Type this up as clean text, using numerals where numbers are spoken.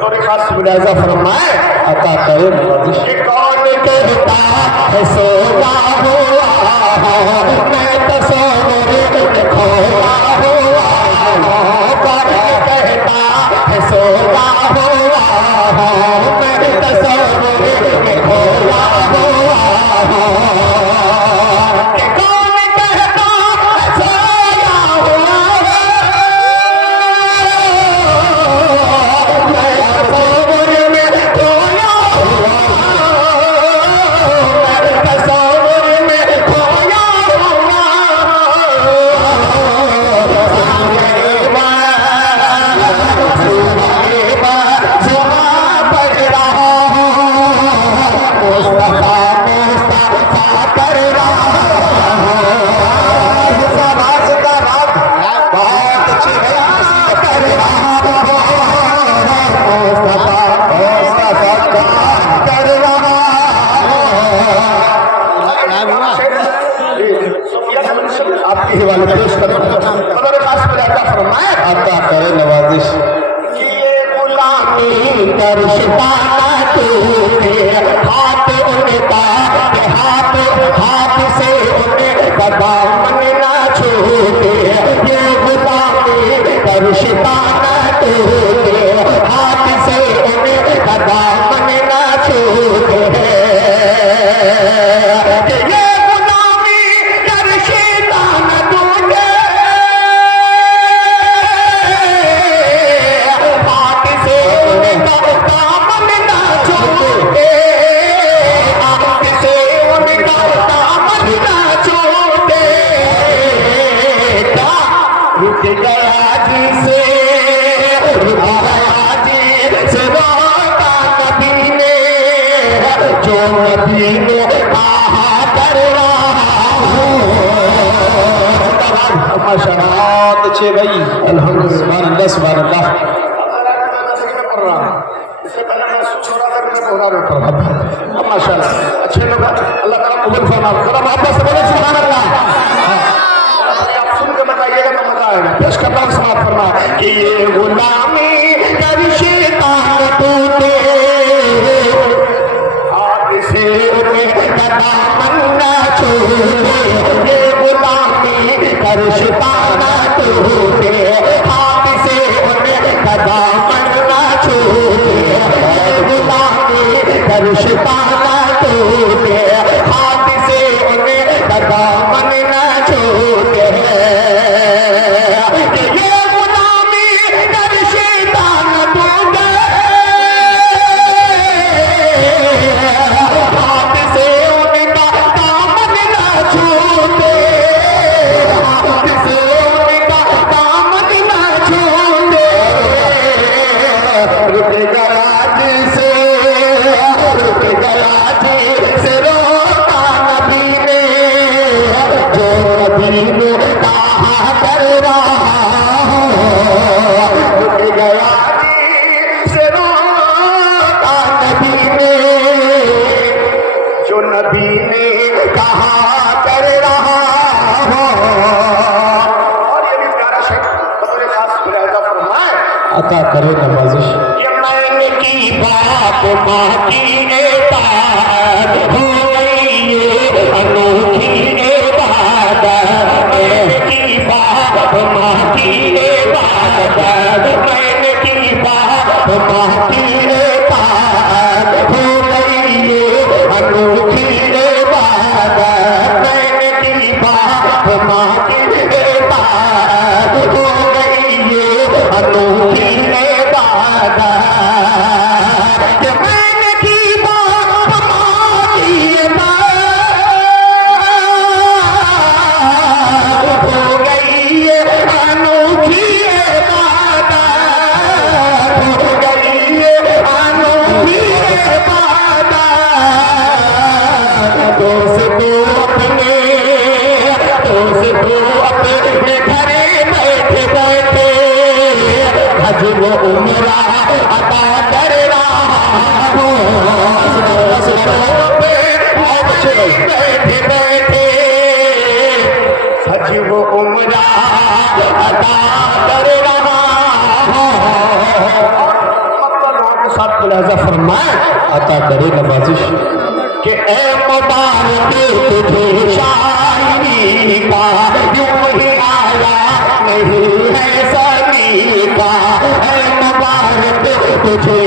बतौर खास मुलाजा फरमाए अता करे नवाजिश। कौन कहता है सोया हुआ मैं तस्वीर खोया हुआ कौन कहता है सोया हुआ मैं तस्वीर खोया हुआ कौन कहता है सोया हुआ मैं तस्वीर में खोया हुआ तस्वीर में खोया हुआ जुमा पढ़ रहा हूँ मुस्तफा मुस्तफा कर रहा हूँ बहुत अच्छी है कर रहा हूँ मुस्तफा मुस्तफा कर रहा आपके हवाले पेश करें बतौर खास मुलाजा फरमाए अता करे नवाजिश। कि ये गुलामी करता तूने हाथ उनका हाथ से उनका दामन ना छूटे ये गुलामी करता तूने हाथ से उनका दामन ना छूटे ये गुलामी करता तूने हाथ से उनका दामन ना छूटे हाथ से उनका दामन ना छूटे क्या रुक गया जी से रुक गया जी से रोता नबी ने जो नबी ने कहा कर रहा हूँ माशाअल्लाह बहुत अच्छे भाई, अल्हम्दुलिल्लाह, सुभान अल्लाह सुभान अल्लाह। माशाअल्लाह अच्छे लोग अल्लाह ताला कबूल फरमाए जरा वापस से बोले सुभान अल्लाह। आप सुन के बताइएगा तो मजा आएगा। पेश करता हूँ समाप्त फरमा कि ये गुलामी कर शैतान तूने हाथ से उनका दामन ना छूटे ये गुलामी कर शैतान तूने हाथ से उनका दामन ना छूटे ये गुलामी कर शैतान तूने हाथ से उनका दामन ना छूटे ये गुलामी कर शैतान तूने हाथ से उनका दामन ना छूटे हाथ से उनका दामन ना छूटे रुक गया जी से रुक गया जी से रोता नबी ने जो नबी ने कहा कर रहा हूँ रुक गया जी से रोता नबी ने जो नबी ने कहा कर रहा हूँ। और ये भी प्यारा शेर बतौर खास मुलाजा फरमाए अता करे नवाजिश। ये मैंने की बात माँ की इबादत हो गई ये अनोखी इबादत मैंने की बात माँ की इबादत मैंने की बात माँ की इबादत हो गई ये अनोखी इबादत मैंने की बात माँ की इबादत हो गई ये अनोखी इबादत मैंने की बात माँ की इबादत हो गई ये अनोखी इबादत हो गई ये अनोखी इबादत दोस्तों अपने घरे बैठे बैठे हज वो उमरा अता कर रहा हूँ बैठे बैठे हज वो उमरा अता कर रहा हूँ। लिहाजा फरमाए अता करे नवाजिश कि ए मुबारक तुझे शायरी का यूं ही आया नहीं है सभी का। ए मुबारक तुझे